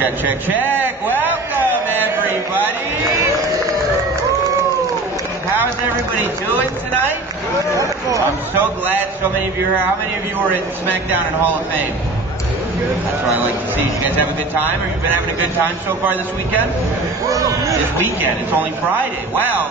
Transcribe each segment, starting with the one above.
Check, check, check. Welcome, everybody. How's everybody doing tonight? I'm so glad so many of you are here. How many of you were at SmackDown and Hall of Fame? That's what I like to see. You guys have a good time? Or you've been having a good time so far this weekend? This weekend. It's only Friday. Well,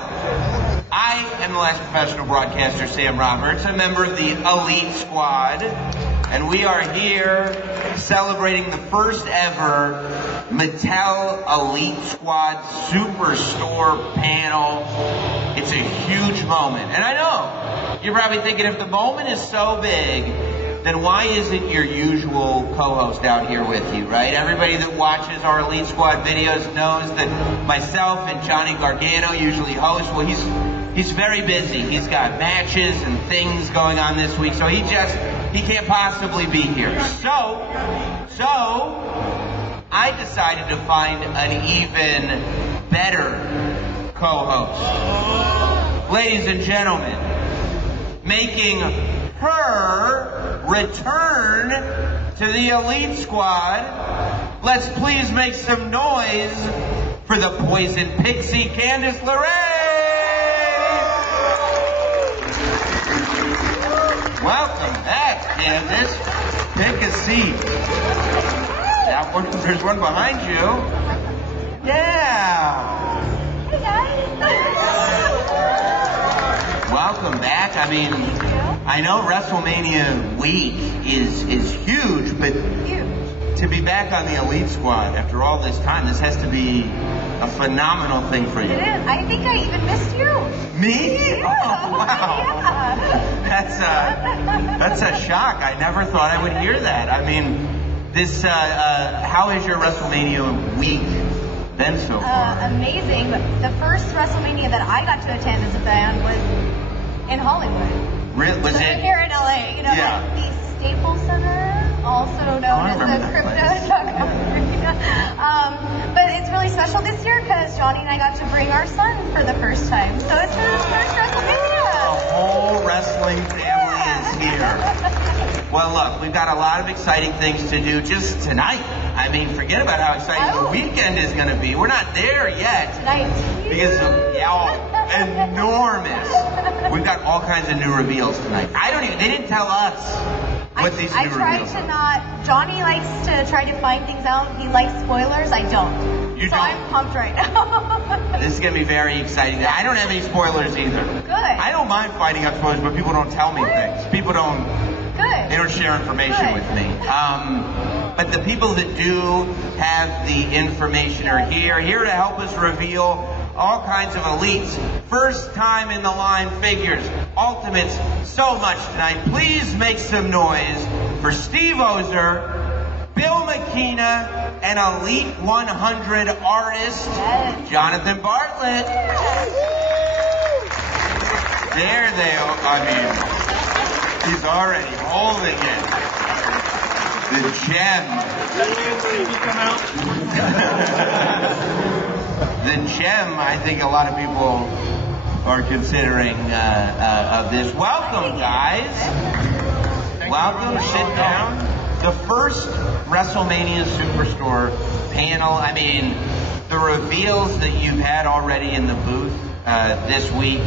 I am the last professional broadcaster, Sam Roberts, a member of the Elite Squad, and we are here celebrating the first ever Mattel Elite Squad Superstore panel. It's a huge moment. And I know, you're probably thinking, if the moment is so big, then why isn't your usual co-host out here with you, right? Everybody that watches our Elite Squad videos knows that myself and Johnny Gargano usually host. Well, he's very busy. He's got matches and things going on this week, so he can't possibly be here. So I decided to find an even better co-host. Ladies and gentlemen, making her return to the Elite Squad, let's please make some noise for the Poison Pixie, Candice LeRae! Welcome back, Candice. Take a seat. There's one behind you. Yeah. Hey guys. Welcome back. I mean, I know WrestleMania week is huge, but to be back on the Elite Squad after all this time, this has to be a phenomenal thing for you. It is. I think I even missed you. Me? Yeah. Oh, wow. Yeah. That's a shock. I never thought I would hear that. I mean, this, how has your WrestleMania week been so far? Amazing. The first WrestleMania that I got to attend as a fan was in Hollywood. Was it? Here in LA, you know, Yeah. like the Staples Center, also known as the Crypto.com Arena. But it's really special this year because Johnny and I got to bring our son for the first time. So it's his first WrestleMania. The whole wrestling family is here. Well, look, we've got a lot of exciting things to do just tonight. I mean, forget about how exciting the weekend is going to be. We're not there yet. Tonight's huge. Because of, enormous. We've got all kinds of new reveals tonight. They didn't tell us what these new reveals are. I try to not. Johnny likes to try to find things out. He likes spoilers. I don't. So I'm pumped right now. This is going to be very exciting. I don't have any spoilers either. Good. I don't mind finding out spoilers, but people don't tell me things. People don't. Good. They don't share information with me. But the people that do have the information are here to help us reveal all kinds of elites. First time in the line figures, ultimates, so much tonight. Please make some noise for Steve Ozer, Bill McKenna, and Elite 100 artist, Jonathan Bartlett. There they are. I mean, he's already holding it. The gem. The gem, I think a lot of people are considering of this. Welcome, guys. Welcome. Sit down. The first WrestleMania Superstore panel. I mean, the reveals that you've had already in the booth this week,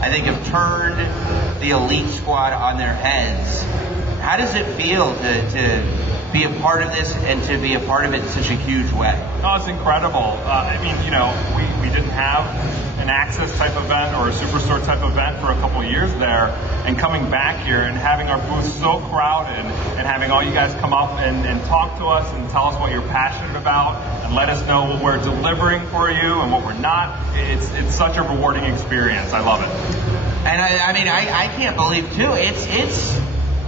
I think, have turned the Elite Squad on their heads. How does it feel to be a part of this and to be a part of it in such a huge way? Oh, it's incredible. I mean, you know, we didn't have an Access type event or a Superstore type event for a couple of years there, and coming back here and having our booth so crowded and having all you guys come up and talk to us and tell us what you're passionate about and let us know what we're delivering for you and what we're not. It's such a rewarding experience. I love it. And I mean, I can't believe too, it's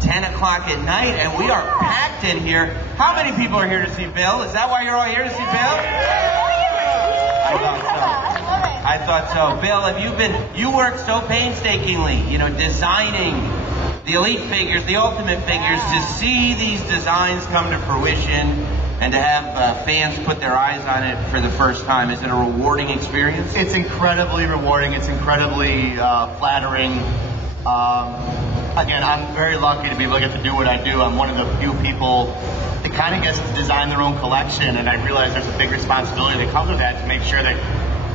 10 o'clock at night and we are packed in here. How many people are here to see Bill? Is that why you're all here to see Bill? I thought so. Bill, you worked so painstakingly, you know, designing the Elite figures, the Ultimate figures, to see these designs come to fruition and to have fans put their eyes on it for the first time. Is it a rewarding experience? It's incredibly rewarding. It's incredibly flattering. Again, I'm very lucky to be able to get to do what I do. I'm one of the few people it kind of gets to design their own collection, and I realize there's a big responsibility that comes with that to make sure that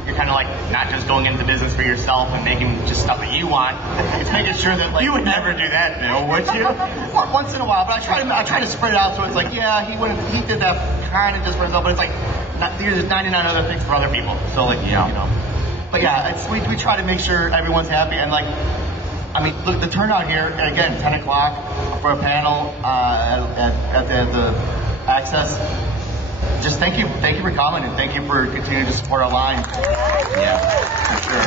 you're kind of like not just going into the business for yourself and making just stuff that you want. It's making sure that like You would never do that, Bill, would you? once in a while, but I try to spread it out so it's like, yeah, he did that kind of just for himself, but it's like there's 99 other things for other people. So like, you know. But yeah, we try to make sure everyone's happy, and like, I mean, look, the turnout here, and again, 10 o'clock for a panel at the Access. Just thank you for coming, and thank you for continuing to support our line. Yeah, for sure.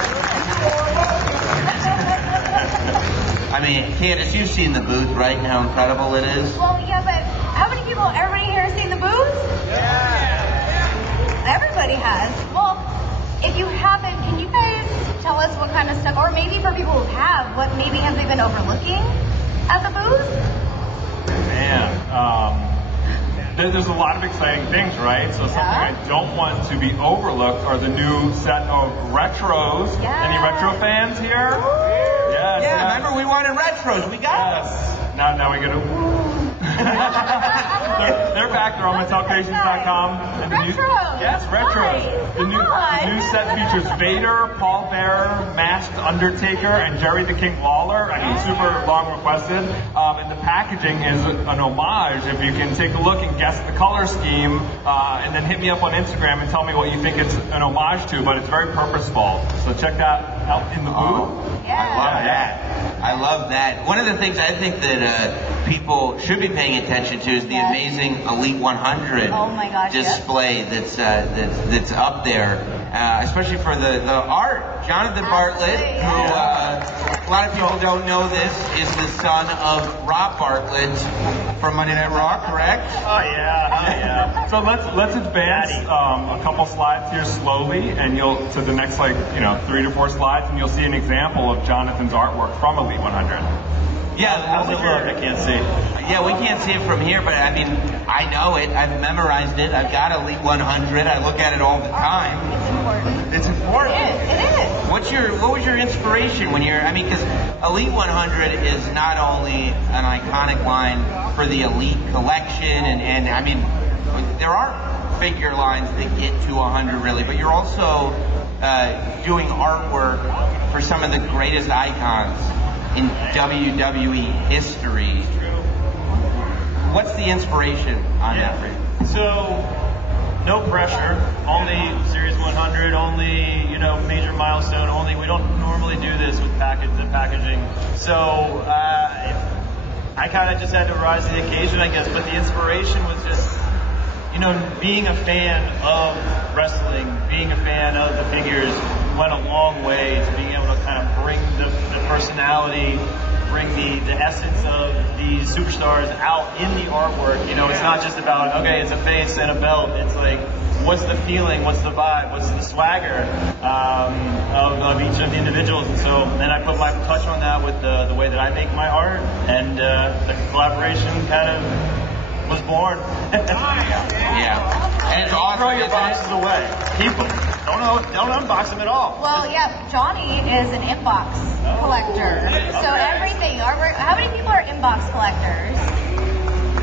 I mean, Candice, you've seen the booth, right, and how incredible it is? Well, yeah, but how many people, everybody here has seen the booth? Yeah. Everybody has. Well, if you haven't, can you guys tell us what kind of stuff, or maybe for people who have, what maybe have they been overlooking at the booth? Man, there's a lot of exciting things, right? So something I don't want to be overlooked are the new set of retros. Yeah. Any retro fans here? Yes. Yeah, remember we wanted retros. We got them. Now we get a they're back. They're on MattelCreations.com. Retros. Yes, retros. The new set features Vader, Paul Bearer, Masked Undertaker, and Jerry the King Lawler. I mean, super long requested. And the packaging is an homage. If you can take a look and guess the color scheme, and then hit me up on Instagram and tell me what you think it's an homage to. But it's very purposeful. So check that out in the booth. Yeah. I love that. I love that. One of the things I think that people should be paying attention to is the amazing Elite 100 display that's up there, especially for the art. Jonathan Bartlett, who a lot of people don't know this, is the son of Rob Bartlett from Monday Night Raw, correct? Oh yeah. So let's advance a couple slides here slowly, and you'll to the next 3 to 4 slides, and you'll see an example of Jonathan's artwork from Elite 100. Yeah, how's it look? I can't see. Yeah, we can't see it from here, but I mean, I know it. I've memorized it. I've got Elite 100. I look at it all the time. It's important. It's important. It is. What was your inspiration when you're? I mean, because Elite 100 is not only an iconic line for the Elite collection, and I mean, there aren't figure lines that get to 100 really, but you're also doing artwork for some of the greatest icons in WWE history. What's the inspiration on that? So, no pressure. Only Series 100. Only major milestone. Only we don't normally do this with the packaging. So I kind of just had to rise to the occasion, I guess. But the inspiration was just being a fan of wrestling, being a fan of the figures went a long way to being able to kind of bring the personality, bring the essence of these superstars out in the artwork. It's not just about, okay, it's a face and a belt. It's like, what's the feeling, what's the vibe, what's the swagger of each of the individuals. And so then I put my touch on that with the way that I make my art, and the collaboration kind of was born. Yeah. And it's awesome. Throw your boxes away. Keep them. Don't unbox them at all. Well, yeah, Johnny is an inbox collector. So everything. How many people are inbox collectors?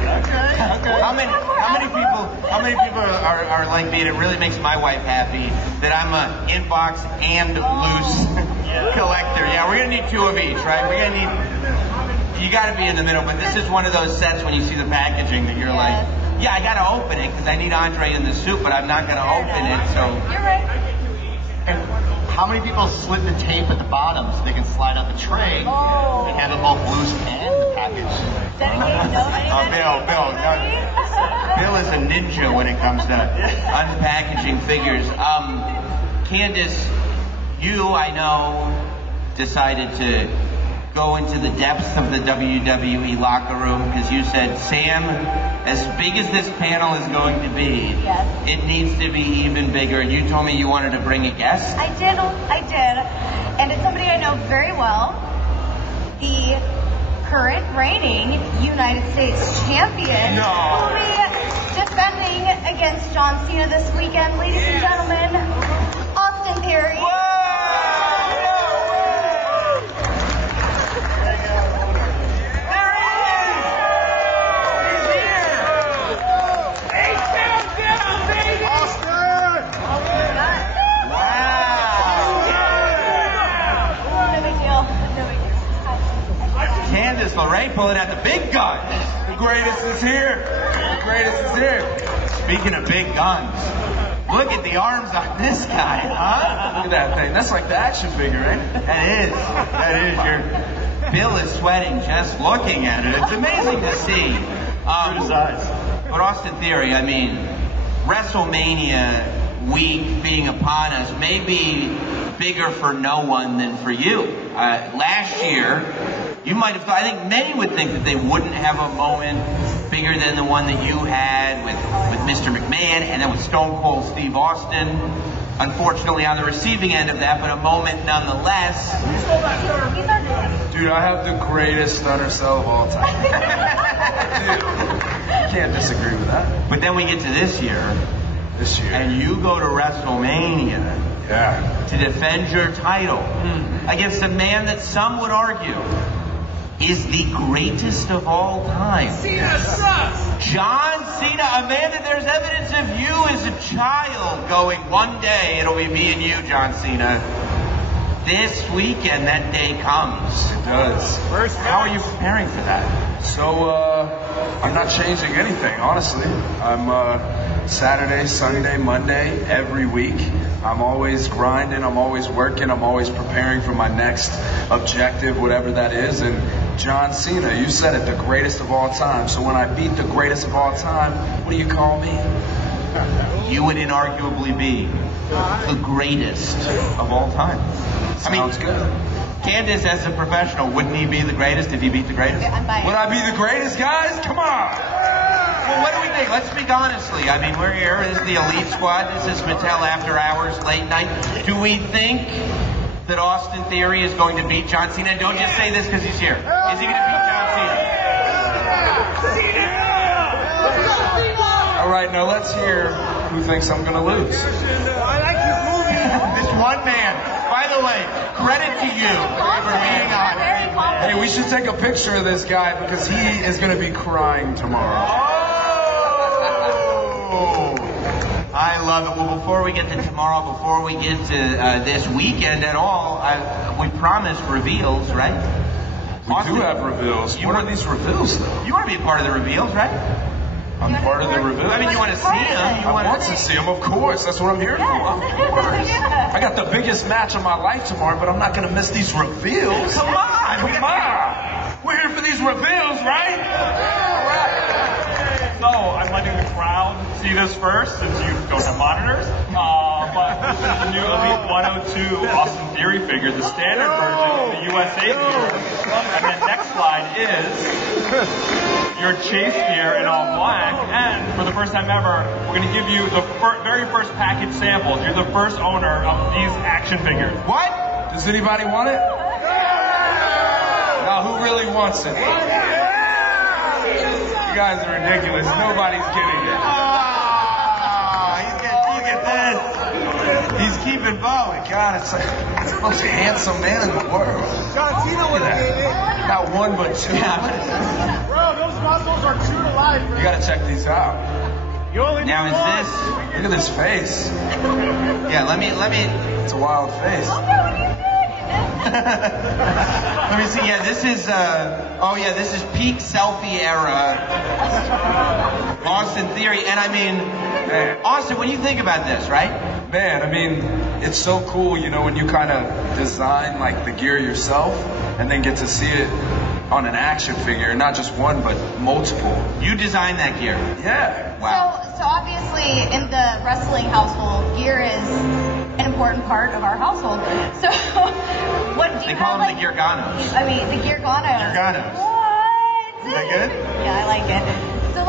Okay. How many people are like me? And it really makes my wife happy that I'm an inbox and loose collector. Yeah, we're gonna need 2 of each, right? We're gonna need. You got to be in the middle, but this is one of those sets when you see the packaging that you're like, yeah, I got to open it because I need Andre in the soup, but I'm not going to open it. So. You're right. And how many people slit the tape at the bottom so they can slide out the tray and have it both loose and the package? Bill is a ninja when it comes to unpackaging figures. Candice, you, I know, decided to go into the depths of the WWE locker room because you said, Sam, as big as this panel is going to be, it needs to be even bigger. And you told me you wanted to bring a guest? I did. And it's somebody I know very well, the current reigning United States champion, who will be defending against John Cena this weekend. Ladies and gentlemen, Austin Theory. pulling out the big guns. The greatest is here. The greatest is here. Speaking of big guns, look at the arms on this guy, huh? Look at that thing. That's like the action figure, right? That is. Your Bill is sweating just looking at it. It's amazing to see. His eyes. But Austin Theory, I mean, WrestleMania week being upon us may be bigger for no one than for you. Last year, you might have, I think many would think that they wouldn't have a moment bigger than the one that you had with Mr. McMahon and then with Stone Cold Steve Austin. Unfortunately, on the receiving end of that, but a moment nonetheless. Dude, I have the greatest stunner cell of all time. Dude, you can't disagree with that. But then we get to this year, and you go to WrestleMania to defend your title against a man that some would argue is the greatest of all time. John Cena. Amanda, there's evidence of you as a child going, one day it'll be me and you, John Cena. This weekend, that day comes. It does. How are you preparing for that? So, I'm not changing anything, honestly. I'm Saturday, Sunday, Monday, every week. I'm always grinding, I'm always working, I'm always preparing for my next objective, whatever that is. And John Cena, you said it, the greatest of all time. So when I beat the greatest of all time, what do you call me? You would inarguably be the greatest of all time. Sounds good. Candice, as a professional, wouldn't he be the greatest if he beat the greatest? Would I be the greatest, guys? Come on! Well, what do we think? Let's speak honestly. I mean, we're here. This is the Elite Squad. This is Mattel After Hours, late night. Do we think that Austin Theory is going to beat John Cena? And don't just say this because he's here. Is he going to beat John Cena? All right, now let's hear who thinks I'm going to lose. This one man. By the way, credit to you for being on it. Hey, we should take a picture of this guy because he is going to be crying tomorrow. Oh! I love it. Well, before we get to tomorrow, before we get to this weekend at all, we promised reveals, right? We do have reveals. What are these reveals, though? You want to be a part of the reveals, right? I'm part of the reveal. I mean, you want to see him. I want to see him, of course. That's what I'm here for. Of course. I got the biggest match of my life tomorrow, but I'm not going to miss these reveals. Come on. We're here for these reveals, right? All right. So I'm letting the crowd see this first, since you don't have monitors. But this is the new Elite 102 Austin Theory figure, the standard version, the USA view. And the next slide is your chase gear in all black. And for the first time ever, we're going to give you the very first package samples. You're the first owner of these action figures. What? Does anybody want it? Now, who really wants it? You guys are ridiculous. Nobody's getting it. Look at this. He's keeping both. God, it's like the most handsome man in the world. John Cena would have gave it. Not one, but two. Bro, those muscles are true to life, bro. You gotta check these out. Now is this? Look at this face. Yeah, let me. It's a wild face. Let me see. Yeah, this is. This is peak selfie era Austin Theory, and I mean, Austin, when you think about this, right? Man, I mean, it's so cool, you know, when you kind of design like the gear yourself, and then get to see it on an action figure, not just one, but multiple. You designed that gear. Yeah. Wow. So obviously in the wrestling household, gear is an important part of our household. So what do you They call them the Garganos. I mean, the Garganos. Garganos. What? Is that good? Yeah, I like it. So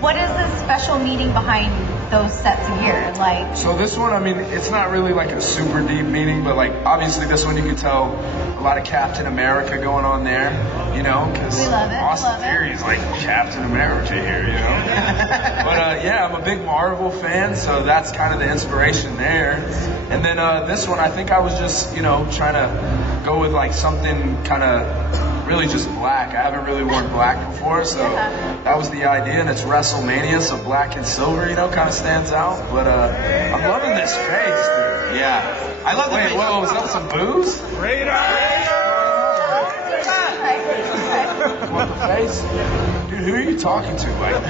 what is the special meaning behind those sets of gear? So this one, I mean, it's not really like a super deep meaning, but obviously this one you can tell a lot of Captain America going on there, you know, because Austin Theory is like Captain America here, you know. But I'm a big Marvel fan, so that's kind of the inspiration there. And then this one, I think I was just, you know, trying to go with like something kind of really just black. I haven't really worn black before, so that was the idea, and it's WrestleMania, so black and silver, you know, kind of stands out. But I'm loving this face, dude. Yeah. I love the face. Whoa, is that some booze? Right. Want the face? Dude, who are you talking to? Like, you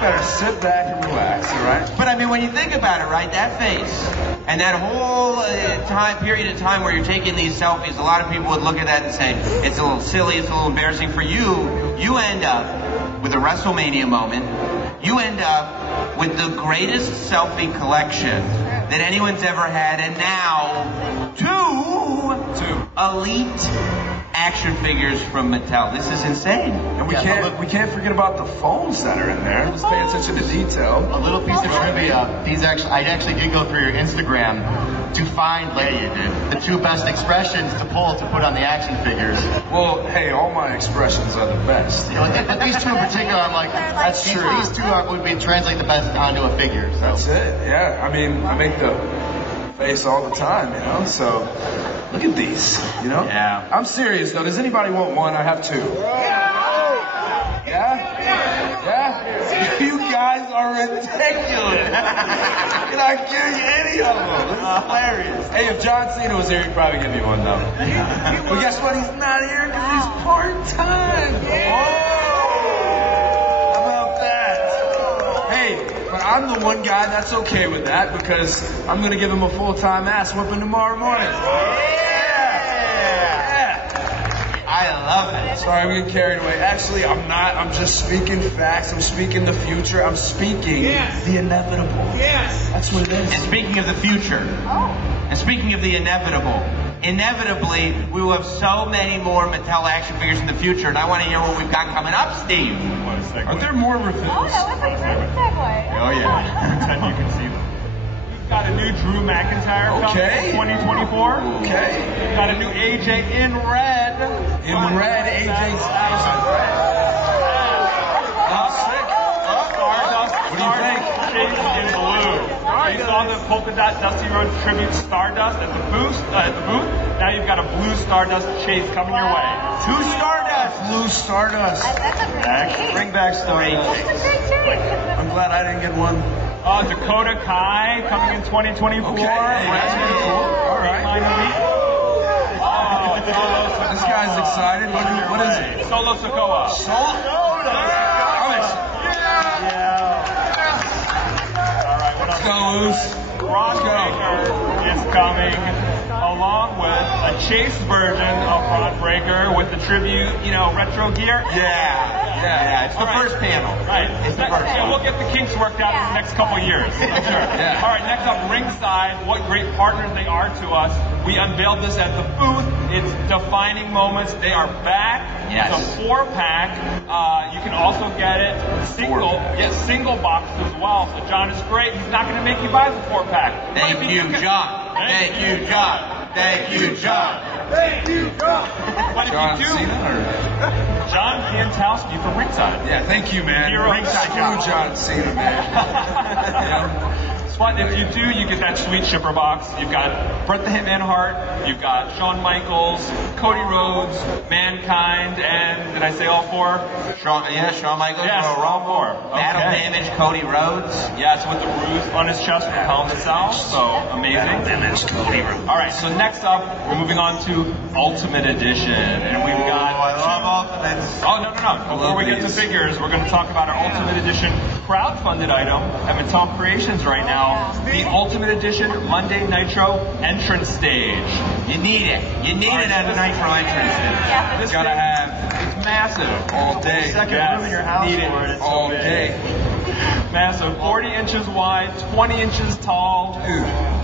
better sit back and relax, all right? But I mean, when you think about it, right, that face and that whole period of time where you're taking these selfies, a lot of people would look at that and say, it's a little silly, it's a little embarrassing. For you, you end up with a WrestleMania moment. You end up with the greatest selfie collection that anyone's ever had, and now two elite action figures from Mattel. This is insane. And we can't forget about the phones that are in there. Let's pay attention to detail. A little piece of trivia. I actually did go through your Instagram to find, like, the two best expressions to pull to put on the action figures. Well, hey, all my expressions are the best. But these two in particular, I'm like, that's true. These two would translate the best onto a figure. So. That's it. Yeah. I mean, I make the face all the time, you know. So look at these, you know. Yeah. I'm serious though. Does anybody want one? I have two. Yeah. You guys are ridiculous. Can I give you any of them? This is hilarious. Hey, if John Cena was here, he'd probably give me one though. But guess what? He's not here because he's part-time. How about that? Hey, but I'm the one guy that's okay with that because I'm going to give him a full-time ass whipping tomorrow morning. I love it. Sorry, we get carried away. Actually, I'm not. I'm just speaking facts. I'm speaking the future. I'm speaking the inevitable. Yes. That's what it is. And speaking of the future, and speaking of the inevitable, inevitably, we will have so many more Mattel action figures in the future, and I want to hear what we've got coming up, Steve. Are there more reveals? Oh, that was a great segue. Oh, yeah. Pretend you can see them. We've got a new Drew McIntyre coming in 2024. Okay. We've got a new AJ in red. In red, AJ Styles. Stardust. What do you think? Shades in blue. You saw the polka dot Dusty Rhodes tribute Stardust at the booth. Now you've got a blue Stardust chase coming your way. Two Stardust. Blue Stardust. That's a great chase. Bring back Stardust. That's a great chase. I'm glad I didn't get one. Dakota Kai coming in 2024. Okay. All right. This guy's excited. What is it? Solo Sikoa. All right, what else? Let's go, Loose. Ron Breaker is coming along with a chase version of Ron Breaker with the tribute, retro gear. Yeah. It's the first panel. Right. It's the first And we'll get the kinks worked out in the next couple of years, I'm sure. Yeah. All right, next up, Ringside. What great partners they are to us. We unveiled this at the booth. It's Defining Moments. They are back. Yes. It's a 4-pack. You can also get it single box as well. So John is great. He's not going to make you buy the 4-pack. Thank you, John. Thank you, John. Thank you, John. Thank you, God. But John if you do, Cena? John Piantowski from Ringside. Yeah, thank you, man. You're Ringside John Cena, man. But if you do, you get that sweet shipper box. You've got Bret the Hitman Hart, you've got Shawn Michaels, Cody Rhodes, Mankind, and did I say all four? Shawn Michaels. Yes, all four. Battle Damage, Cody Rhodes. Yes, with the bruise on his chest from Hell in a Cell. So amazing. Battle Damage, Cody Rhodes. All right, so next up, we're moving on to Ultimate Edition, and we've got. I love Ultimates. Oh no! Before we get to figures, we're going to talk about our Ultimate Edition crowdfunded item at Mattel Creations right now. The Ultimate Edition Monday Nitro entrance stage. You need it. You need it at a Nitro entrance stage. Yeah. This Gotta thing, have it's massive. all day. Second room in your house Need it for it. It's all so big. day. Massive. 40 inches wide, 20 inches tall.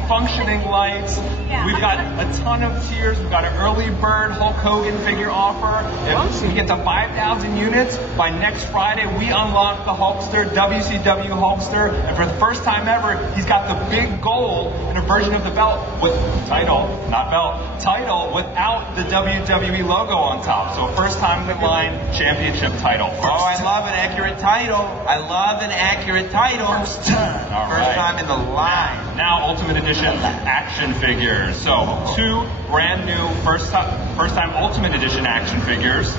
Functioning lights. Yeah. We've got a ton of tiers. We've got an early bird Hulk Hogan figure offer. If we get to 5,000 units by next Friday, we unlock the Hulkster, WCW Hulkster, and for the first time ever, he's got the big gold in a version of the belt with title, not belt, title without the WWE logo on top. So first time in line championship title. Oh, I love an accurate title. I love an accurate title. First time in the line. Now Ultimate Edition action figures. So 2 brand new first time Ultimate Edition action figures.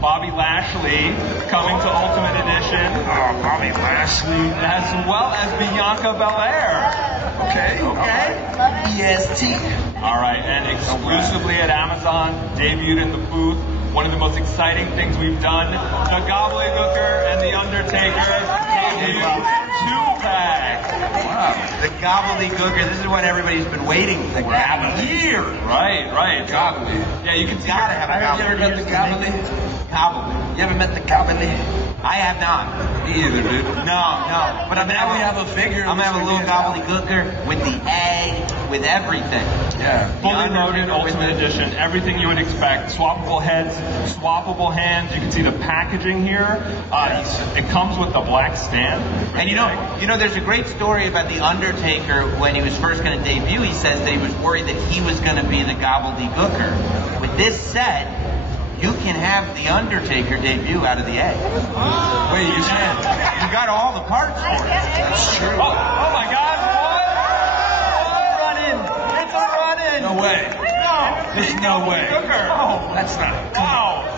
Bobby Lashley coming to Ultimate Edition. Oh, Bobby Lashley. As well as Bianca Belair. Okay. Love it. EST. All right, and exclusively at Amazon, debuted in the booth. one of the most exciting things we've done. The Gobbledygooker and the Undertaker debut 2-pack. Wow. The Gobbledygooker. This is what everybody's been waiting for. Years. Right. Gobbly. Yeah, you can see. Gotta have a You ever met the Gobbly? Gobbly. You ever met the Gobbly? I have not. Me either, dude. No. But I'm now we have a figure. I'm gonna have a little Gobbledygooker with the egg, with everything. Yeah. Fully loaded Ultimate Edition, everything you would expect. Swappable heads, swappable hands. You can see the packaging here. It comes with the black stand. And you know, there's a great story about the Undertaker when he was first going to debut. He says that he was worried that he was going to be the Gobbledygooker. With this set, you can have the Undertaker debut out of the egg. Wait, you can? You got all the parts for it. That's true. Oh my God! What? It's a run-in. No way. No. There's no way. Gooker. That's not. Wow.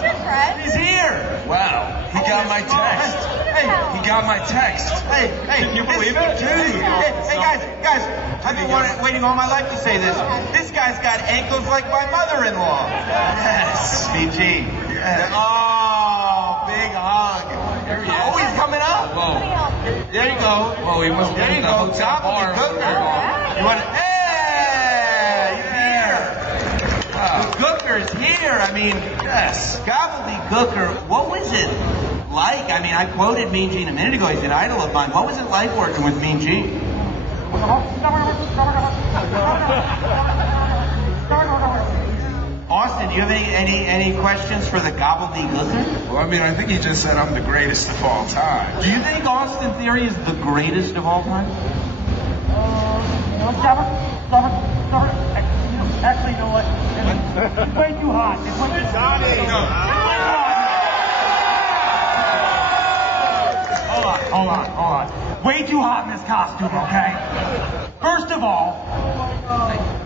He's here. Wow. He got my text. Hey, He got my text. Hey, Can you believe it? Hey, guys, I've been waiting all my life to say this. This guy's got ankles like my mother-in-law. Yes. BG. Oh, big hug. Here he is. Oh, he's coming up. Whoa. There you go. Whoa, he wasn't There in you the go. hotel bar. Gobbledygooker. You want to? Hey, he's here. Wow. The Gooker's here. I mean, Yes. Gobbledygooker. What was it like? I mean, I quoted Mean Gene a minute ago. He's an idol of mine. What was it like working with Mean Gene? Austin, do you have any questions for the Gobbledygooker? Well, I mean, I think he just said I'm the greatest of all time. Do you think Austin Theory is the greatest of all time? Actually, you know what? It's way too hot. It's way too hot. Hold on. Way too hot in this costume, okay? First of all,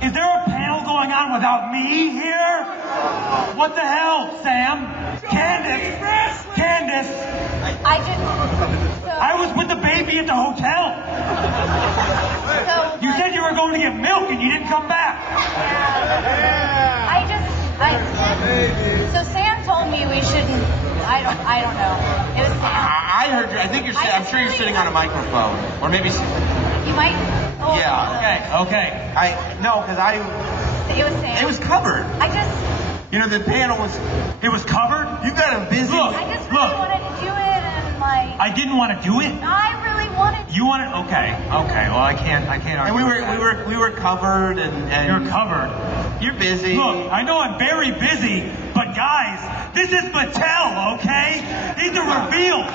is there a panel going on without me here? What the hell, Sam? Candice. I didn't. I was with the baby at the hotel. You said you were going to get milk and you didn't come back. So Sam told me we shouldn't. I don't know. It was Sam. I heard you. I think I'm sure you're sitting on a microphone, or maybe. You might. Oh, Yeah. Okay. No, because It was Sam. it was covered. I The panel was. It was covered? You got him busy. just really wanted to do it, and like. I didn't want to do it? I really wanted to. You wanted? Okay. Well, I can't argue. And we were covered, and You're covered. You're busy. Look, I know I'm very busy, but guys, this is Mattel, okay? These are reveals.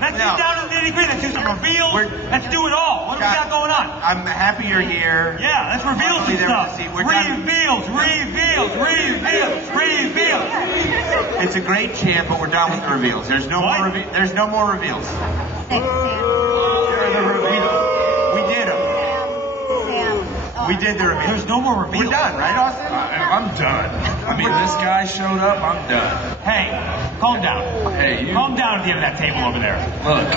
Let's get down to the nitty-gritty. Let's do some reveals. Let's do it all. What do we got going on? I'm happy you're here. Yeah, let's reveal some stuff. Reveals. It's a great chant, but we're done with the reveals. There's no more reveals. Sam. We did them. We did the reveals. There's no more reveals. We're done, right, Austin? I'm done. I mean, this guy showed up. I'm done. Hey, calm down. Hey, you. Calm down at the end of that table over there. Look,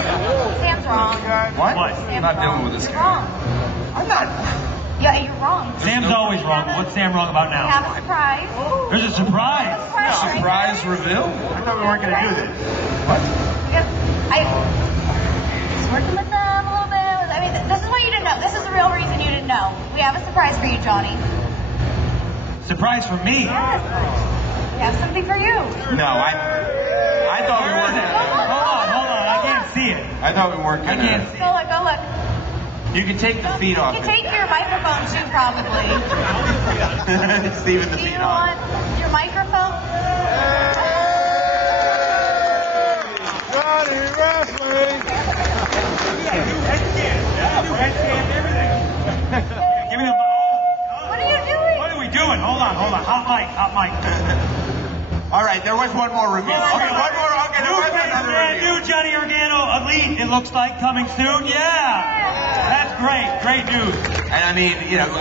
Sam's wrong. What? I'm not dealing with this You're guy. wrong. I'm not. Yeah, you're wrong. Sam's always wrong. What's Sam wrong about We now? have a surprise. There's a surprise. Surprise reveal? I thought we weren't going to do this. I was working with them a little bit. I mean, this is what you didn't know. This is the real reason you didn't know. We have a surprise for you, Johnny. Surprise for me. Yes. We have something for you. No, I thought we weren't. Hold on. I can't see it. I thought we weren't going to. Go look. You can take the feet off. You can take your microphone too, probably. Steven, the Do feet you off. want your microphone? Johnny Wrestling. Give me the. What are you doing? What are we doing? Hold on. Hot mic. All right, there was one more reveal. Okay, one more. Okay, there was another reveal. New Johnny Gargano Elite. It looks like coming soon. Yeah. That's great news. And I mean,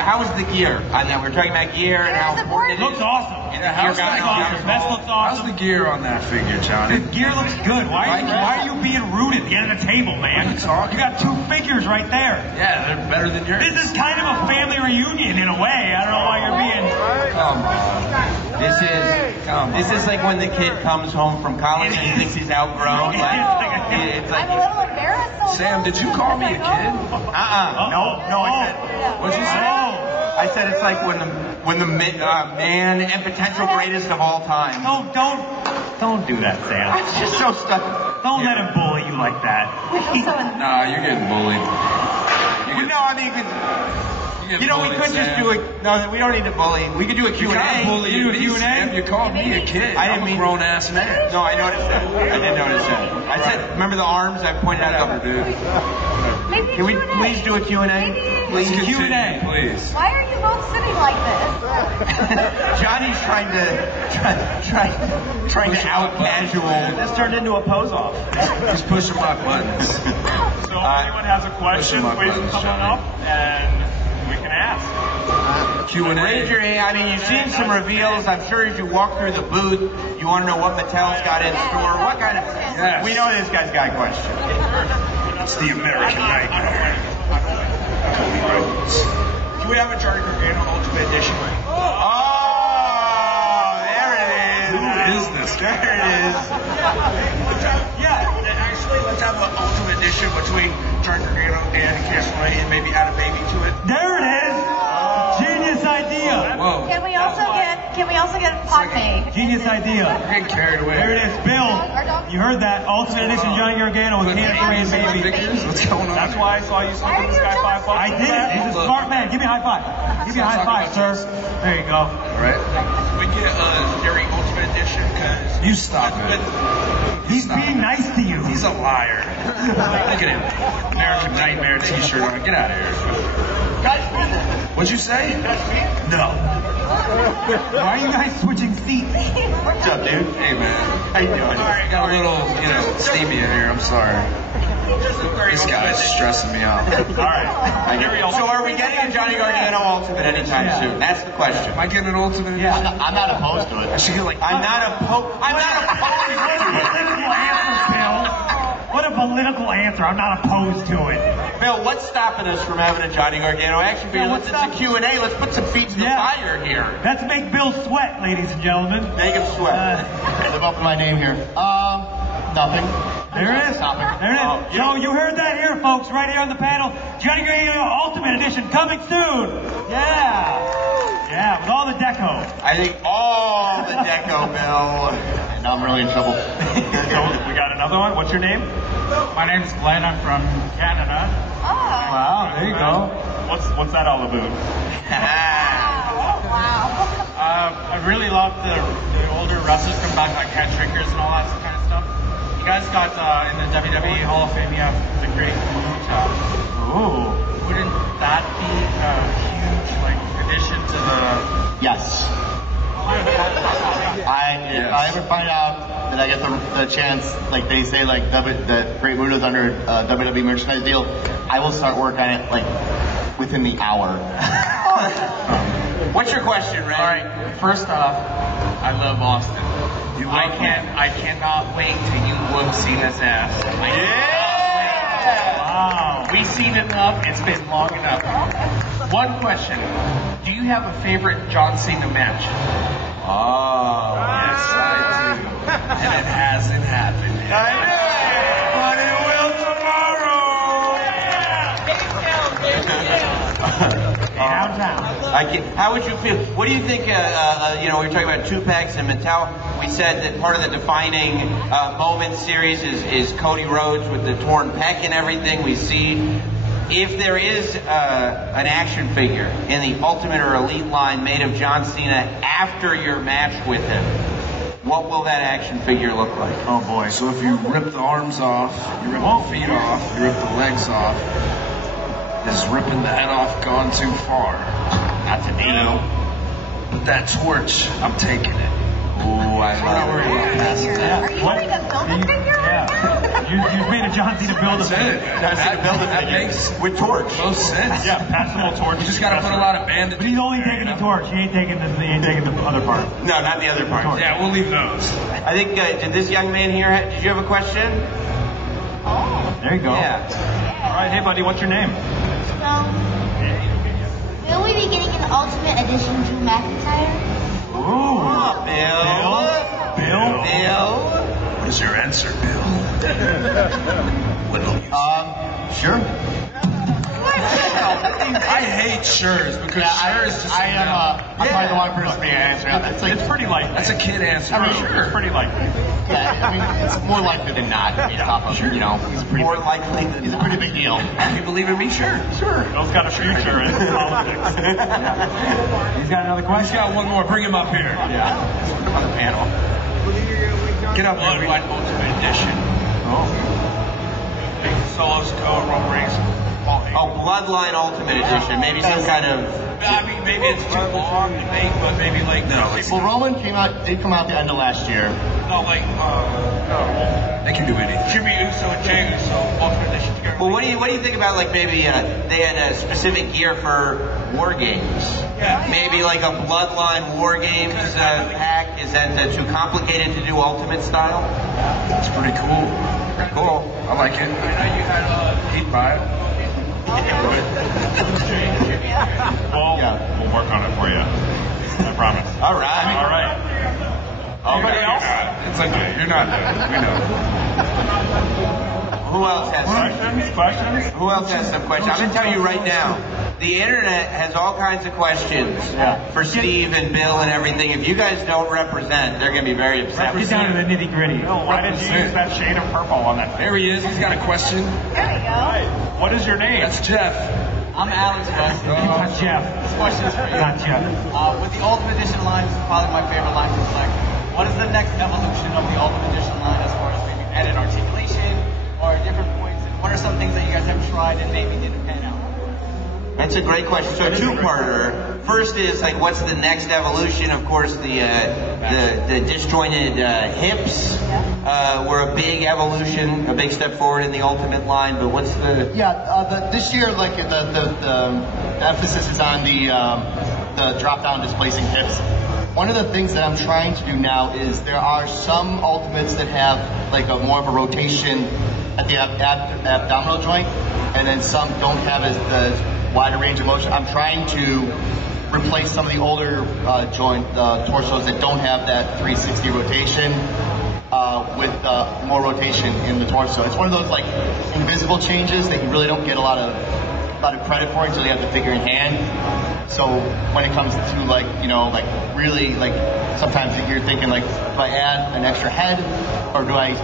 how was the gear? I know we're talking about gear and how important It looks awesome. Yeah, How's the vest looks How's awesome. the gear on that figure, Johnny? The gear looks good. Why are you being rude at the end of the table, man? You got two figures right there. Yeah, they're better than yours. This is kind of a family reunion in a way. I don't know why you're being. Come on. This is like when the kid comes home from college and he thinks he's outgrown. It's like I'm a little embarrassed. Sam, did you call me a kid? No, I said. What'd you say? I said it's like when the man and potential greatest of all time. Don't do that, Sam. It's just so stuck. Don't let him bully you like that. Nah, you're getting bullied. We could just do it. No, we don't need to bully. We could do a Q&A. You can't bully You do a me, Q&A? Sam. You called me a kid. I'm a grown-ass man. No, I noticed that. I did notice that. I said, remember the arms? I pointed out a couple. Maybe Can we please do a Q&A? Please Q&A. please. Why are you both sitting like this? Johnny's trying to out casual. This turned into a pose off. Just pushing my buttons. So if anyone has a question, please come on up and we can ask. Q&A. Raise your hand. I mean, you've seen some reveals. I'm sure as you walk through the booth, you want to know what Mattel's got in store. What kind of... Yes. We know this guy's got a question. It's the American Nightmare. Cody Rhodes. Do we have a Johnny Gargano Ultimate Edition? Oh, there it is. Who is this guy? There it is. Yeah, actually, let's have an Ultimate Edition between Johnny Gargano and Candice LeRae and maybe add a baby to it. There it is. Genius idea. Whoa. Can we also get Poppy? Genius idea. We're getting carried away. There it is, Bill. You heard that? Ultimate Edition Johnny Gargano with Candice LeRae and baby. What's going on? That's why I saw you slipping this guy $5. I did it. He's a smart man. Give me a high five. Give me a high five, sir. There you go. All right. We get a Theory Ultimate Edition because You stop it. He's being nice to you. He's a liar. Look at him. American Nightmare t-shirt on. Get out of here. What'd you say? No. Why are you guys switching seats? What's up, dude? Hey, man. How you doing? Got a little, steamy in here. I'm sorry. This guy's stressing me out. All right. So are we getting a Johnny Gargano Ultimate anytime soon? That's the question. Am I getting an ultimate? Yeah. I'm not opposed to it. I should get like. I'm not opposed. What a political answer. I'm not opposed to it. Bill, what's stopping us from having a Johnny Gargano action figure? It's a Q&A. Let's put some feet to the fire here. Let's make Bill sweat, ladies and gentlemen. Make him sweat. Live up to my name here. Nothing. There it is. There it is. So you heard that here, folks, right here on the panel. Johnny Gargano Ultimate Edition coming soon. Yeah, with all the deco. I think all the deco, Bill. Now I'm really in trouble. So we got another one. What's your name? My name's Glenn. I'm from Canada. Wow, there you go. What's that all about? I really love the older wrestlers come back, like Cat Trickers and all that kind of stuff. You guys got in the WWE Hall of Fame, you have the Great Muta. Ooh. Wouldn't that be a huge addition to the? Yes. If I ever find out that I get the chance, like they say, the Great Muda's under a WWE merchandise deal, I will start work on it within the hour. What's your question, Ray? All right. First off, I love Austin. I cannot wait till you whoop Cena's ass. Wow. We've seen enough. It's been long enough. One question. Do you have a favorite John Cena match? Oh, yes, I do. And it hasn't happened yet. I know. But it will tomorrow. Downtown. How would you feel? What do you think? We were talking about 2-packs and Mattel. We said that part of the defining moments series is Cody Rhodes with the torn pec and everything. We see if there is an action figure in the Ultimate or Elite line made of John Cena after your match with him, what will that action figure look like? Oh boy! So if you rip the arms off, you rip the feet off, you rip the legs off. Is ripping the head off gone too far? That's a deal. But that torch, I'm taking it. Ooh, I love it. Are you going to build a figure? You made a John Cena build a figure. That makes with torch. most sense. Yeah, passable torch. You just got to put a lot of bandages. But he's only taking the torch. He ain't taking the other part. No, not the other part. Yeah, we'll leave those. I think, did this young man here, did you have a question? There you go. Yeah. All right, hey buddy, what's your name? Will we be getting an Ultimate Edition Drew McIntyre? Ooh. What is your answer, Bill? What'll you say? Sure. I hate shures because shures just. I'm probably the one person being answered. It's pretty likely. That's a kid answer. It's pretty likely. Yeah, I mean, it's more likely than not to be top of. You know, he's pretty More likely than He's a pretty big deal. You believe in me? Sure. Bill's got a future in politics. He's got another He's question. got one more. Bring him up here. Yeah. On the panel. Get up here. Bloodline Ultimate Edition. Solos Go, Roman Reigns. Oh, Bloodline Ultimate Edition. Maybe some kind of. I mean, maybe it's too long to make, but maybe like Well, Roman did come out at the end of last year. no, like They can do anything. Jimmy Uso and Jey Uso Ultimate Edition together. Well, what do you think about like maybe they had a specific gear for War Games? Yeah. Maybe like a Bloodline War Games pack. Is that too complicated to do Ultimate style? It's pretty cool. Cool. I like it. I know you had He'd buy it. We'll work on it for you. I promise. All right. All right. Anybody else? It's okay. You're not done. We know. Who else has some? Questions? Who else has some questions? I'm going to tell you right now. The internet has all kinds of questions for Steve and Bill and everything. If you guys don't represent, they're going to be very upset. Get down to the nitty gritty. Bill, why did you use that shade of purple on that? There he is. He's got a question. There we go. What is your name? That's Jeff. I'm Alex West. Not Jeff. This question's for you. Not Jeff. With the Ultimate Edition line, this is probably my favorite line to collect. What is the next evolution of the Ultimate Edition line as far as maybe added articulation or different points? And what are some things that you guys have tried and maybe didn't pan out? That's a great question. So a two-parter. First is like, what's the next evolution? Of course, the disjointed hips were a big evolution, a big step forward in the Ultimate line. But what's the? This year, like the emphasis is on the drop-down displacing hips. One of the things that I'm trying to do now is there are some Ultimates that have like more of a rotation at the abdominal joint, and then some don't have as wider range of motion. I'm trying to replace some of the older joint torsos that don't have that 360 rotation with more rotation in the torso. It's one of those like invisible changes that you really don't get a lot of credit for until you have the figure in hand. So when it comes to like really like sometimes you're thinking like, do I add an extra head or do I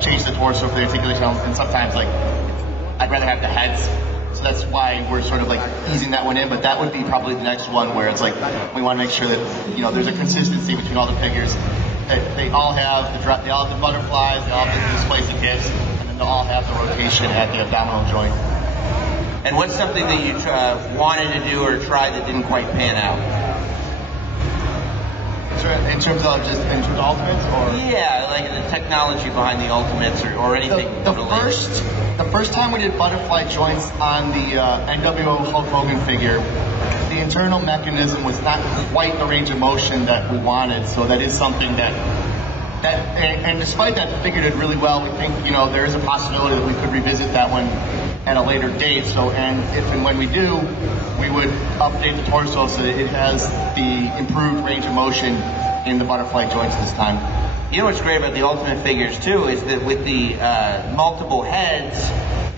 change the torso for the articulation? And sometimes like I'd rather have the heads. So that's why we're sort of like easing that one in, but that would be probably the next one where it's like we want to make sure that there's a consistency between all the figures. That they all have the butterflies, they all have the displacing hips, and then they'll all have the rotation at the abdominal joint. And what's something that you wanted to do or tried that didn't quite pan out? In terms of Ultimates, or yeah, like the technology behind the Ultimates or anything. The first time we did butterfly joints on the NWO Hulk Hogan figure, the internal mechanism was not quite the range of motion that we wanted. So that is something that and despite that the figure did really well, we think there is a possibility that we could revisit that one at a later date. So if and when we do, we would update the torso so that it has the improved range of motion in the butterfly joints this time. You know what's great about the Ultimate figures too is that with the multiple heads,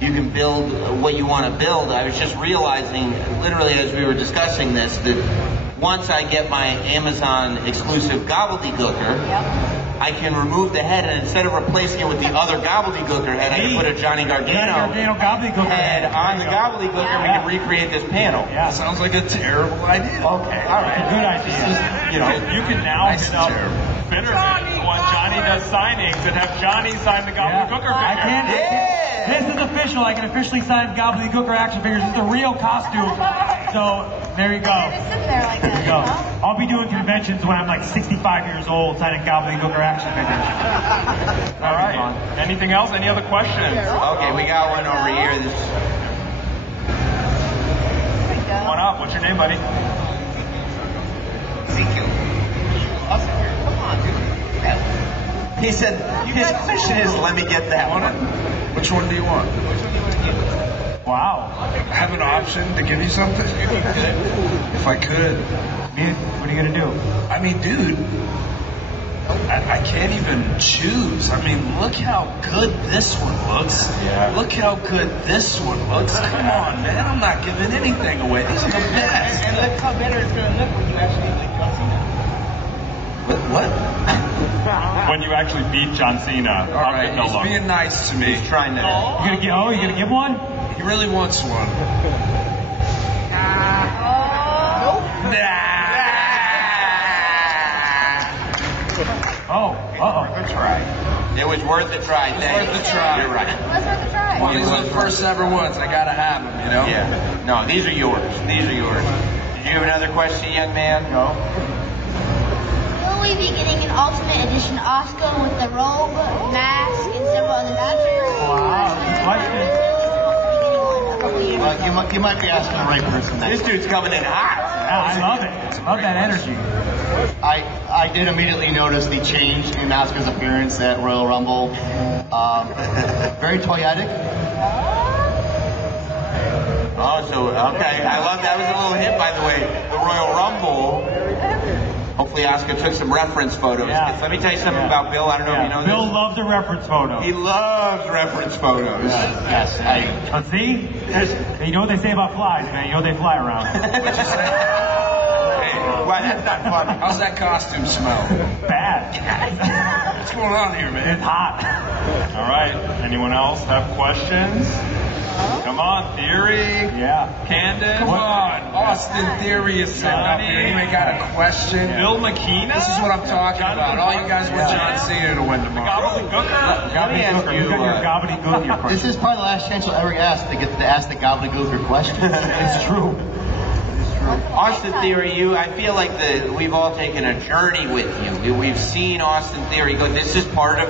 you can build what you want to build. I was just realizing, literally as we were discussing this, that once I get my Amazon exclusive gobbledygooker, I can remove the head, and instead of replacing it with the other gobbledygooker head, I can put a Johnny Gargano head on the gobbledygooker, and we can recreate this panel. Yeah, sounds like a terrible idea. Okay, all right. Good idea. You can now hit up Bitterman when Johnny does signings and have Johnny sign the gobbledygooker figure. This is official. I can officially sign gobbledygooker action figures. This is a real costume. So there you go. There you go. I'll be doing conventions when I'm like 65 years old, signing gobbledygooker action figures. All right. Anything else? Any other questions? Okay, we got one over here. Come on up. What's your name, buddy? Ezekiel. Come on, dude. He said, his question is, let me get that one. Which one do you want? Wow. Have an option to give you something? If I could. What are you going to do? I mean, dude, I can't even choose. I mean, look how good this one looks. Yeah. Look how good this one looks. Come on, man. I'm not giving anything away. These are the best. And look how better it's going to look when you actually like John Cena. What? When you actually beat John Cena. All right, he's being nice to me. He's trying to. You going to give one? He really wants one. Oh, Good try. It was worth a try. Thank Worth a try. You're right. It was worth a try. Well, these are the first ever ones. I gotta have them, you know? Yeah. No, these are yours. These are yours. Did you have another question, young man? No. Will we be getting an Ultimate Edition Oscar with the robe, mask, and several other features? Wow, good question. You might be asking the right person. This dude's coming in hot. Yeah, I love it. Love that energy. I did immediately notice the change in Asuka's appearance at Royal Rumble. Very toyetic. Oh, so, okay. I love that. Was a little hint, by the way. The Royal Rumble. Hopefully Asuka took some reference photos. Yeah. Let me tell you something about Bill. I don't know if you know Bill this. loves a reference photo. He loves reference photos. Yes, Let's see? You know what they say about flies, man. You know they fly around. Well, that's not funny. How's that costume smell? Bad. What's going on here, man? It's hot. All right. Anyone else have questions? Come on, Theory. Yeah. Candice. Come on. Austin Theory is sitting up here. You ain't got a question? Bill McKenna. This is what I'm talking about. All you guys want John Cena to win tomorrow. Let me ask you. You got your gobbledygook your question. this is probably the last chance you'll ever ask to get to ask the gobbledygooker question. It's true. Austin Theory, I feel like we've all taken a journey with you. We've seen Austin Theory go. This is part of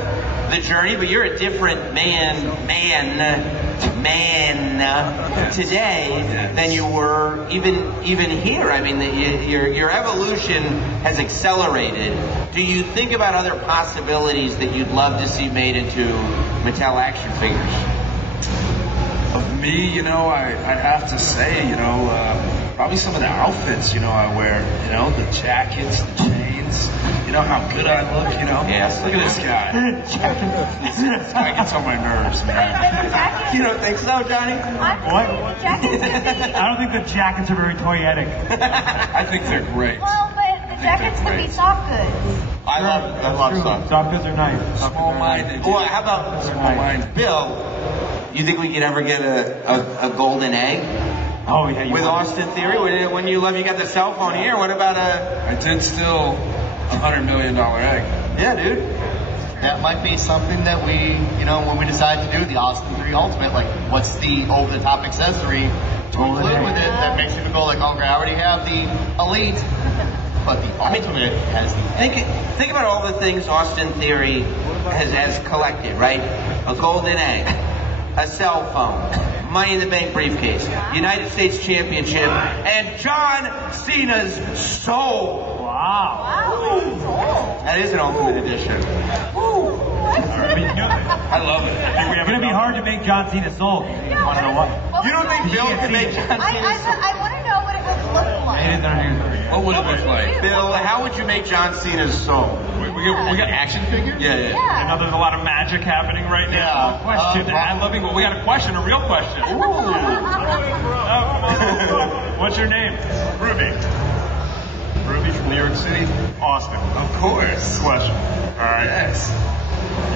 the journey, but you're a different man today than you were even here. I mean, your evolution has accelerated. Do you think about other possibilities that you'd love to see made into Mattel action figures? Of me, I'd have to say, probably some of the outfits, I wear, the jackets, the chains, how good I look, Yes. Look at this guy. This guy gets on my nerves, man. You don't think so, Johnny? What? I don't think the jackets are very toyetic. I think they're great. Well, but the jackets can be soft goods. I love stuff. Soft goods are nice. Small-minded. Well, how about Small-minded. Bill? You think we could ever get a golden egg? Oh, yeah. With Austin Theory? When you got the cell phone here, what about I did steal $100 million egg. Yeah, dude. That might be something that we, when we decide to do the Austin Theory Ultimate, like, what's the over-the-top accessory to include with it that makes people go like, oh, I already have the Elite, but the Ultimate has the Think about all the things Austin Theory has collected, right? A golden egg, a cell phone, Money in the Bank briefcase, United States Championship, and John Cena's soul. Wow. That is an ultimate edition. I love it. It's going to be hard to make John Cena sold. You want to know what? You don't think Bill could make John Cena's soul? I want to know what it would look like. What would it look like? Bill, how would you make John Cena's soul? We got action figures? Yeah. I know there's a lot of magic happening right now. Question. I love it. Well, we got a question, a real question. Ooh. What's your name? Ruby. Ruby from New York City? Austin. Of course. Question. All right. Yes.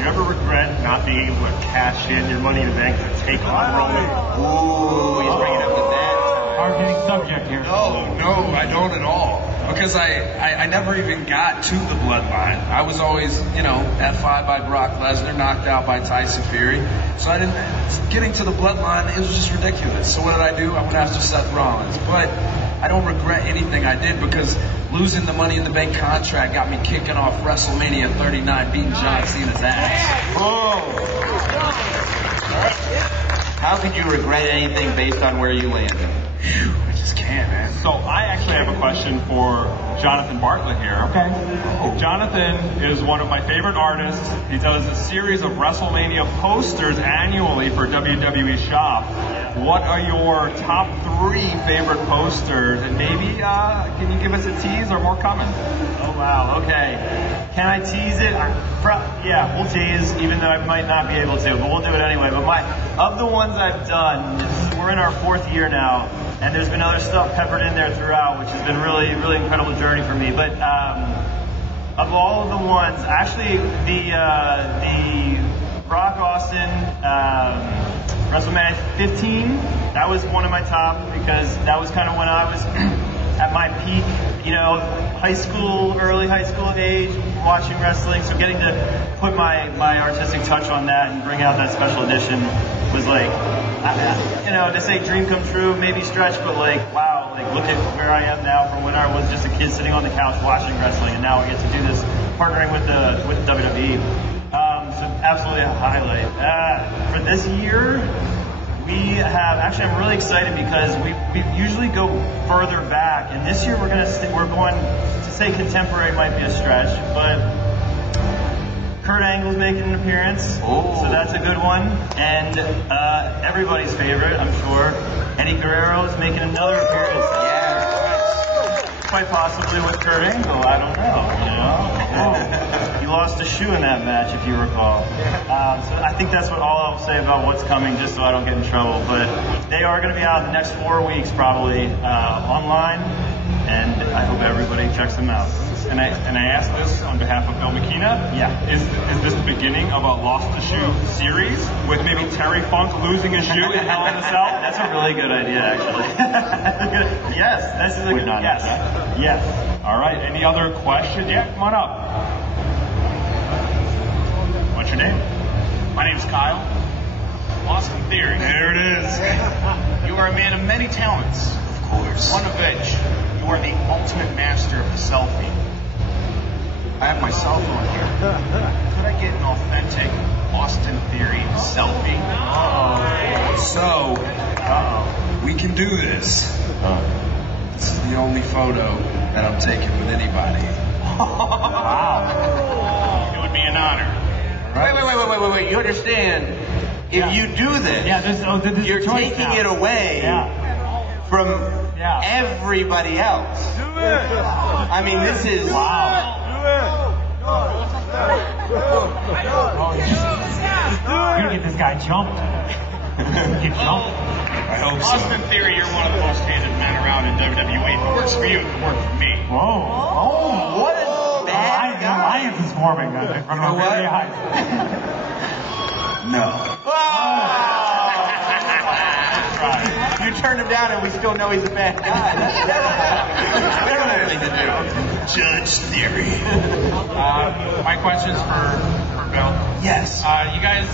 You ever regret not being able to cash in your Money in the Bank to take on Roman? Ooh, he's bringing up with that. Hard-hitting subject here. No, I don't at all. Because I never even got to the bloodline. I was always, F5 by Brock Lesnar, knocked out by Tyson Fury. So getting to the bloodline, it was just ridiculous. So what did I do? I went after Seth Rollins. But I don't regret anything I did because losing the Money in the Bank contract got me kicking off WrestleMania 39, beating John Cena's ass. Oh. How could you regret anything based on where you landed? It's just can't, man. So I actually have a question for Jonathan Bartlett here. Okay. Jonathan is one of my favorite artists. He does a series of WrestleMania posters annually for WWE Shop. What are your top 3 favorite posters? And maybe, can you give us a tease or more coming? Oh, wow. Okay. Can I tease it? Yeah, we'll tease, even though I might not be able to, but we'll do it anyway. But of the ones I've done, we're in our 4th year now, and there's been other stuff peppered in there throughout, which has been really, really incredible journey for me. But of all of the ones, actually, the Rock Austin WrestleMania 15, that was one of my top, because that was kind of when I was at my peak, early high school age, watching wrestling. So getting to put my artistic touch on that and bring out that special edition was like, to say dream come true, maybe stretch, but like, wow, like look at where I am now from when I was just a kid sitting on the couch watching wrestling, and now I get to do this, partnering with the WWE. So absolutely a highlight. For this year, we have, actually I'm really excited because we usually go further back, and this year we're going to say contemporary might be a stretch, but Kurt Angle's making an appearance, so that's a good one, and everybody's favorite, I'm sure, Eddie Guerrero is making another appearance. Quite possibly with Kurt Angle, I don't know, He lost a shoe in that match, if you recall. So I think that's all I'll say about what's coming, just so I don't get in trouble. But they are going to be out in the next 4 weeks, probably, online, and I hope everybody checks them out. And I ask this on behalf of Bill McKenna. Yeah. Is this the beginning of a Lost a Shoe series with maybe Terry Funk losing a shoe in Hell in a Cell? That's a really good idea, actually. Yes, this is a good one. Yes. Yes. All right. Any other questions? Yeah, come on up. What's your name? My name's Kyle. Austin Theory. There it is. You are a man of many talents. Of course. One of which, you are the ultimate master of the selfie. I have my cell phone here. Could I get an authentic Austin Theory selfie? So, we can do this. This is the only photo that I'm taking with anybody. Wow. It would be an honor. Right. Wait. You understand? If you do this, you're taking it away from everybody else. Do it. I mean, this is... Wow. You're gonna get this guy jumped. Get jumped. I hope so. Austin Theory, you're one of the most hated men around in WWE. If it works for you, it can work for me. Whoa. Oh, what a bad guy. The alliance is forming from a very high. No. You turned him down and we still know he's a bad guy. That's terrible thing to do. Judge Theory. My question's for Bill. Yes. You guys,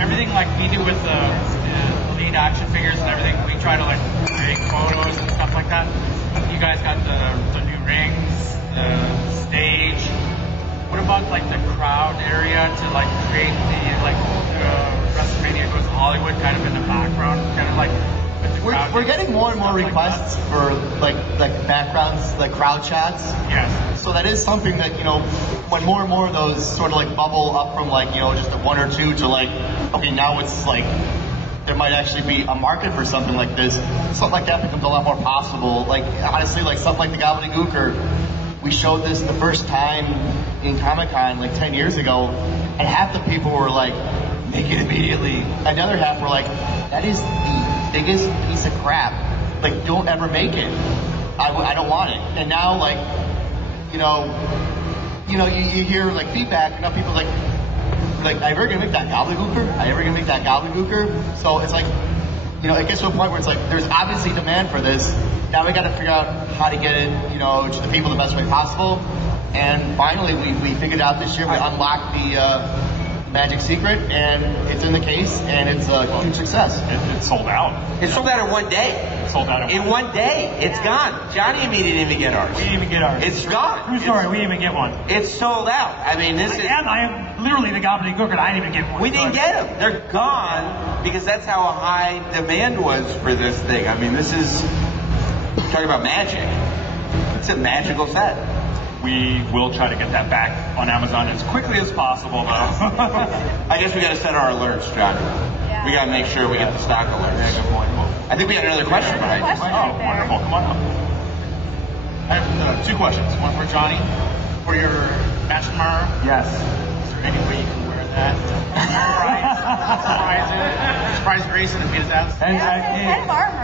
everything like we do with the lead action figures and everything, we try to like create photos and stuff like that. You guys got the new rings, the stage. What about like the crowd area to like create the WrestleMania Goes to Hollywood kind of in the background, kind of like. We're getting more and more requests for like backgrounds, like crowd shots. Yes. So that is something that, when more and more of those sort of like bubble up from like, just a 1 or 2 to like, okay, now it's like there might actually be a market for something like this. Something like that becomes a lot more possible. Like honestly, like something like the Gobbledygooker, we showed this the first time in Comic-Con like 10 years ago, and half the people were like, make it immediately. And the other half were like, that is the biggest piece of crap. Like, don't ever make it. I don't want it. And now, like, you hear like feedback. Now people like, are you ever gonna make that Gobbledygooker? Are you ever gonna make that Gobbledygooker? So it's like, it gets to a point where it's like, there's obviously demand for this. Now we got to figure out how to get it, to the people the best way possible. And finally, we figured out this year. We unlocked the magic secret, and it's in the case, and it's a huge success. It sold out. It sold out in one day. sold out in one day. It's gone. Johnny and me didn't even get ours. We didn't even get ours. It's gone. True story. We didn't even get one. It's sold out. I mean, this is. And I am literally the gobbledygooker. And I didn't even get one. We didn't get them. They're gone because that's how high demand was for this thing. I mean, this is talking about magic. It's a magical set. We will try to get that back on Amazon as quickly as possible, though. I guess we got to set our alerts, John. Yeah. We got to make sure we get the stock alerts. Yeah, good point. I think we got another question, but I just. Oh, wonderful. Come on up. I have two questions. One for Johnny. For your match tomorrow. Yes. Is there any way you can wear that? Surprise Grayson and beat his ass. And armor.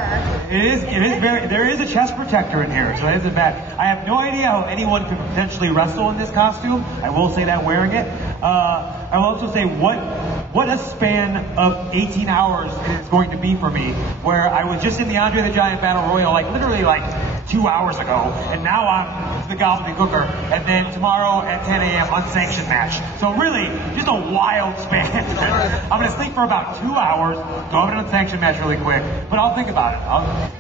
It is very, there is a chest protector in here, so it isn't bad. I have no idea how anyone could potentially wrestle in this costume. I will say that wearing it. I will also say what a span of 18 hours it is going to be for me, where I was just in the Andre the Giant Battle Royal, literally 2 hours ago, and now I'm the gobbledygooker, and then tomorrow at 10 a.m. unsanctioned match. So really, just a wild span. I'm going to sleep for about 2 hours, go have an unsanctioned match really quick, but I'll think about it.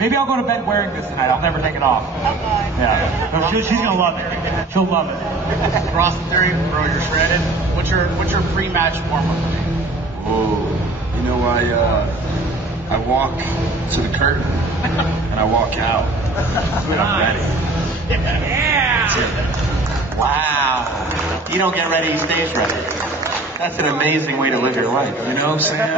Maybe I'll go to bed wearing this tonight. I'll never take it off. Yeah. No, she's going to love it. She'll love it. For Austin Theory, bro, you're shredded. What's your pre-match warm-up? Oh, you know, I walk to the curtain and I walk out. When I'm ready. Yeah. Wow. You don't get ready, he stays ready. That's an amazing way to live your life. You know what I'm saying?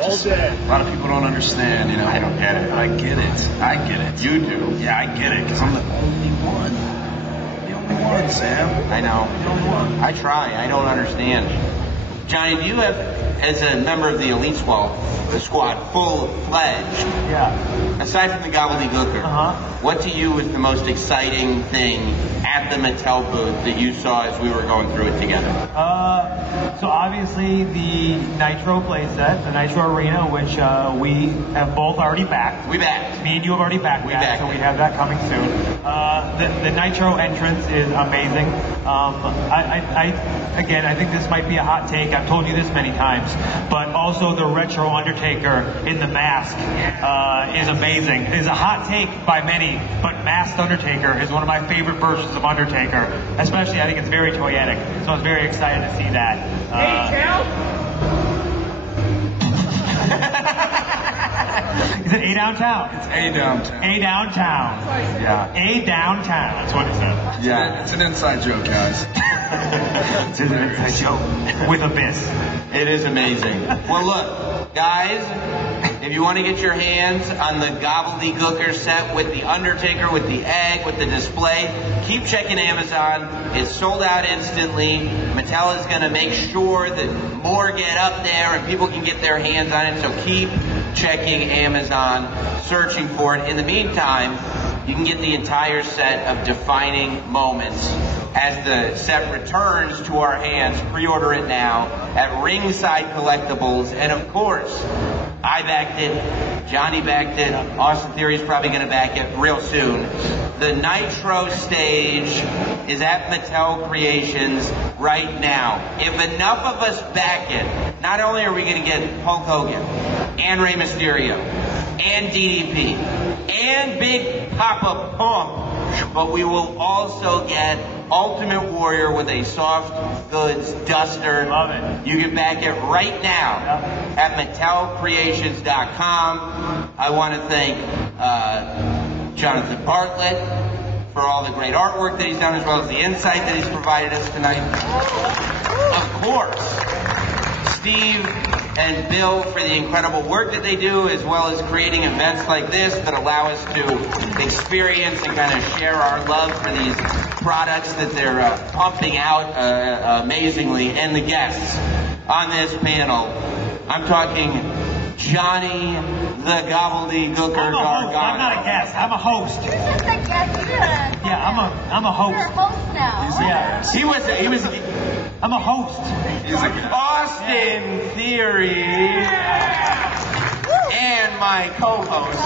All day. A lot of people don't understand, you know. I don't get it. I get it. I get it. You do. Yeah, I get it, because I'm the only one. The only one, Sam. I know. The only one. I try. I don't understand. Johnny, do you have, as a member of the Elite Squad, full-fledged, aside from the gobbledygooker, what to you was the most exciting thing at the Mattel booth that you saw as we were going through it together? So obviously the Nitro playset, the Nitro Arena, which we have both already backed. We backed. Me and you have already backed that, so we have that coming soon. The Nitro entrance is amazing. I think this might be a hot take. I've told you this many times, but also the Retro Undertaker in the mask is amazing. It is a hot take by many, but masked Undertaker is one of my favorite versions of Undertaker. Especially, I think it's very toyetic, so I was very excited to see that. Is it A downtown? It's A downtown. A downtown. Yeah. A downtown. That's what it said. Yeah, it's an inside joke, guys. It's an inside joke. With Abyss. It is amazing. Well, look, guys, if you want to get your hands on the gobbledygooker set with the Undertaker, with the egg, with the display, keep checking Amazon. It's sold out instantly. Mattel is going to make sure that more get up there and people can get their hands on it. So keep checking Amazon, searching for it. In the meantime, you can get the entire set of Defining Moments as the set returns to our hands. Pre-order it now at Ringside Collectibles. And of course, I backed it, Johnny backed it, Austin Theory is probably going to back it real soon. The Nitro stage is at Mattel Creations right now. If enough of us back it, not only are we going to get Hulk Hogan and Rey Mysterio and DDP and Big Papa Pump, but we will also get Ultimate Warrior with a soft goods duster. Love it. You can back it right now at MattelCreations.com. I want to thank Jonathan Bartlett for all the great artwork that he's done, as well as the insight that he's provided us tonight. Of course, Steve and Bill for the incredible work that they do, as well as creating events like this that allow us to experience and kind of share our love for these products that they're pumping out amazingly. And the guests on this panel, I'm talking Johnny the Gobbledygooker Gargano. I'm not a guest. I'm a host. You're just a guest. Yeah, I'm a host. You're a host now. Yeah. He was. I'm a host. Austin Theory. And my co-host,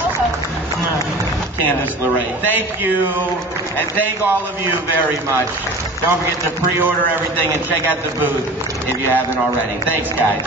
Candice LeRae. Thank you, and thank all of you very much. Don't forget to pre-order everything and check out the booth if you haven't already. Thanks, guys.